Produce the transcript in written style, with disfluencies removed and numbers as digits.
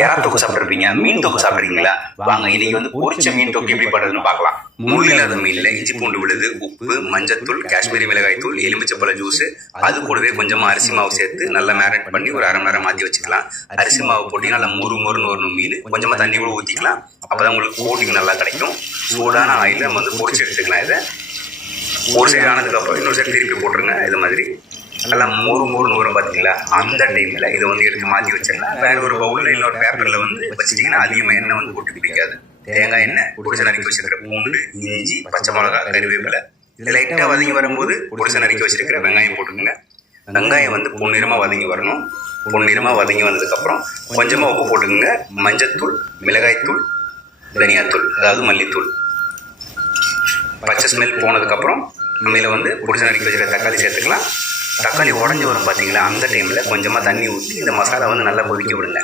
எறா தொக்கு சாப்பிட்ருப்பீங்க, மீன் தொக்கு சாப்பிட்றீங்களா? வாங்க இன்னைக்கு வந்து பொரிச்ச மீன் தொக்கு எப்படி பண்ணுறதுன்னு பார்க்கலாம். முள் இல்லாத மீனில் இஞ்சி பூண்டு விழுது, உப்பு, மஞ்சத்தூள், காஷ்மீரி மிளகாய் தூள், எலுமிச்சப்பழ ஜூஸ், அது கூடவே கொஞ்சமாக அரிசி மாவு சேர்த்து நல்லா மேரினேட் பண்ணி ஒரு அரை மணி நேரம் மாற்றி வச்சுக்கலாம். அரிசி மாவு போட்டி நல்லா மொறுன்னு வரணும் மீன். கொஞ்சமாக தண்ணி கூட ஊற்றிக்கலாம். அப்போ தான் உங்களுக்கு கோட்டிங் நல்லா கிடைக்கும். சூடான ஆயில் நம்ம வந்து பொரிச்சு எடுத்துக்கலாம். இதை ஒரு சைடு ஆனதுக்கப்புறம் இன்னொரு சைடு திருப்பி போட்டுருங்க. இது மாதிரி நல்லா மொறுன்னு வரும் பார்த்தீங்களா? அந்த டைமில் இதை வந்து எடுத்து மாற்றி வச்சிடலாம். வேறு ஒரு பவுலில் இல்லை ஒரு பேப்பரில் வந்து வச்சுட்டிங்கன்னா அதிகமாக எண்ணெய் வந்து போட்டு பிடிக்காது. தேங்காய் எண்ணெய், பொடிசை நறுக்கி வச்சிருக்கிற பூண்டு, இஞ்சி, பச்சை மிளகா, கருவேப்பிலை, இது லைட்டாக வதங்கி வரும்போது பொடிசை நறுக்கி வச்சிருக்கிற வெங்காயம் போட்டுக்கோங்க. வெங்காயம் வந்து பொன்னிறமாக வதங்கி வரணும். பொன்னிறமாக வதங்கி வந்ததுக்கப்புறம் கொஞ்சமாக உப்பு போட்டுக்கோங்க. மஞ்சத்தூள், மிளகாய்த்தூள், தனியாத்தூள், அதாவது மல்லித்தூள். பச்சை ஸ்மெல் போனதுக்கப்புறம் நம்மள வந்து பொடிசை நறுக்கி வச்சிருக்கிற தக்காளி சேர்த்துக்கலாம். தக்காளி உடஞ்சி வரும் பார்த்தீங்களா? அந்த டைமில் கொஞ்சமாக தண்ணி ஊற்றி இந்த மசாலா வந்து நல்லா கொதிக்க விடுங்க.